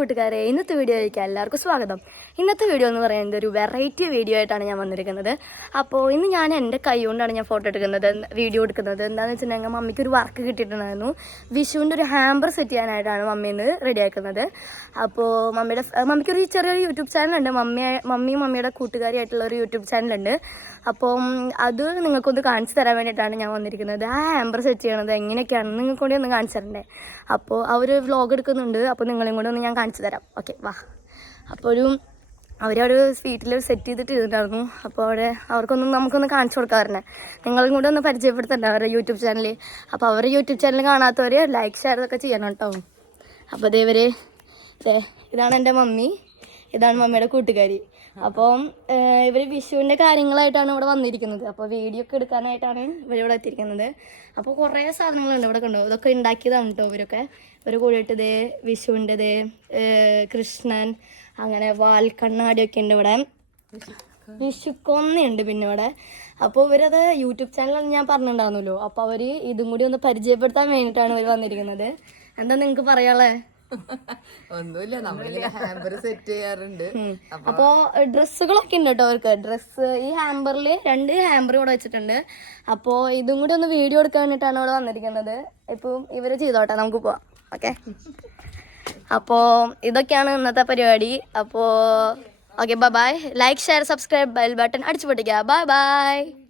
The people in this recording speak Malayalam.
കൂട്ടുകാരെ ഇന്നത്തെ വീഡിയോയിലേക്ക് എല്ലാവർക്കും സ്വാഗതം. ഇന്നത്തെ വീഡിയോ എന്ന് പറയുന്നത് ഒരു വെറൈറ്റി വീഡിയോ ആയിട്ടാണ് ഞാൻ വന്നിരിക്കുന്നത്. അപ്പോൾ ഇന്ന് ഞാൻ എന്റെ കൈ കൊണ്ടാണ് ഞാൻ ഫോട്ടോ എടുക്കുന്നത് വീഡിയോ എടുക്കുന്നത്. എന്താണെന്ന് വെച്ചിട്ടുണ്ടെങ്കിൽ മമ്മിക്ക് ഒരു വർക്ക് കിട്ടിയിട്ടുണ്ടായിരുന്നു. വിഷുവിന്റെ ഒരു ഹാമ്പർ സെറ്റ് ചെയ്യാനായിട്ടാണ് മമ്മി ഇന്ന് റെഡിയാക്കുന്നത് അപ്പോൾ മമ്മിയുടെ മമ്മിക്കൊരു ചെറിയൊരു യൂട്യൂബ് ചാനലുണ്ട് മമ്മി മമ്മിയും മമ്മിയുടെ കൂട്ടുകാരിയായിട്ടുള്ള ഒരു യൂട്യൂബ് ചാനലുണ്ട് അപ്പോൾ അത് നിങ്ങൾക്കൊന്ന് കാണിച്ചു തരാൻ വേണ്ടിയിട്ടാണ് ഞാൻ വന്നിരിക്കുന്നത്. ആ ഹാമ്പർ സെറ്റ് ചെയ്യണത് എങ്ങനെയൊക്കെയാണ് നിങ്ങൾക്ക് ഒന്ന് കാണിച്ചു തരണ്ടേ? അപ്പോൾ അവർ വ്ലോഗ് എടുക്കുന്നുണ്ട്. അപ്പോൾ നിങ്ങളെയും കൂടെ ഒന്ന് ഞാൻ കാണിച്ചു തരാം. ഓക്കെ വാ. അപ്പോൾ ഒരു അവരൊരു വീട്ടിൽ സെറ്റ് ചെയ്തിട്ട് ഇരുന്നിട്ടായിരുന്നു അപ്പോൾ അവിടെ അവർക്കൊന്നും നമുക്കൊന്ന് കാണിച്ചു കൊടുക്കാറുണ്ട് നിങ്ങളും കൂടെ ഒന്ന് പരിചയപ്പെടുത്തണ്ട അവരുടെ യൂട്യൂബ് ചാനൽ അപ്പോൾ അവരുടെ യൂട്യൂബ് ചാനൽ കാണാത്തവർ ലൈക്ക് ഷെയർ ഇതൊക്കെ ചെയ്യണം കേട്ടോ അപ്പോൾ ഇതേവരെ ഇവർ ഇതാണ് എന്റെ മമ്മി. ഇതാണ് മമ്മിയുടെ കൂട്ടുകാരി. അപ്പം ഇവർ വിഷുവിന്റെ കാര്യങ്ങളായിട്ടാണ് ഇവിടെ വന്നിരിക്കുന്നത്. അപ്പോൾ വീഡിയോ ഒക്കെ എടുക്കാനായിട്ടാണ് ഇവർ ഇവിടെ എത്തിയിരിക്കുന്നത്. അപ്പോൾ കുറേ സാധനങ്ങളുണ്ട് ഇവിടെ കണ്ടോ? ഇതൊക്കെ ഉണ്ടാക്കിയതാണ് കേട്ടോ ഇവരൊക്കെ. ഇവർ കൂടിയിട്ടത് വിഷുവിന്റെത് കൃഷ്ണൻ അങ്ങനെ വാൽക്കണ്ണാടിയൊക്കെ ഉണ്ട് ഇവിടെ. വിഷുക്കൊന്നുണ്ട് പിന്നെ ഇവിടെ. അപ്പോൾ ഇവരത് യൂട്യൂബ് ചാനലാണ് ഞാൻ പറഞ്ഞിട്ടുണ്ടായിരുന്നല്ലോ. അപ്പോൾ അവർ ഇതും കൂടി ഒന്ന് പരിചയപ്പെടുത്താൻ വേണ്ടിയിട്ടാണ് ഇവർ വന്നിരിക്കുന്നത്. എന്താ നിങ്ങൾക്ക് പറയാനുള്ളത് ഒന്നുമില്ല നമ്മളിങ്ങനെ ഹാമ്പർ സെറ്റ് ചെയ്യാറുണ്ട്. അപ്പോ ഡ്രസ്സുകളൊക്കെ ഉണ്ട് കേട്ടോ അവർക്ക്. ഡ്രസ്സ് ഈ ഹാമ്പറിൽ രണ്ട് ഹാമ്പർ ഇവിടെ വെച്ചിട്ടുണ്ട്. അപ്പോ ഇതും കൂടി ഒന്ന് വീഡിയോ എടുക്കാൻ വേണ്ടിട്ടാണ് ഇവിടെ വന്നിരിക്കുന്നത്. ഇപ്പം ഇവർ ചെയ്തോട്ടെ നമുക്ക് പോവാം. ഓക്കെ അപ്പോ ഇതൊക്കെയാണ് ഇന്നത്തെ പരിപാടി. അപ്പോ okay bye bye like share subscribe bell button അടിച്ചു പൊട്ടിക്കുക. Bye bye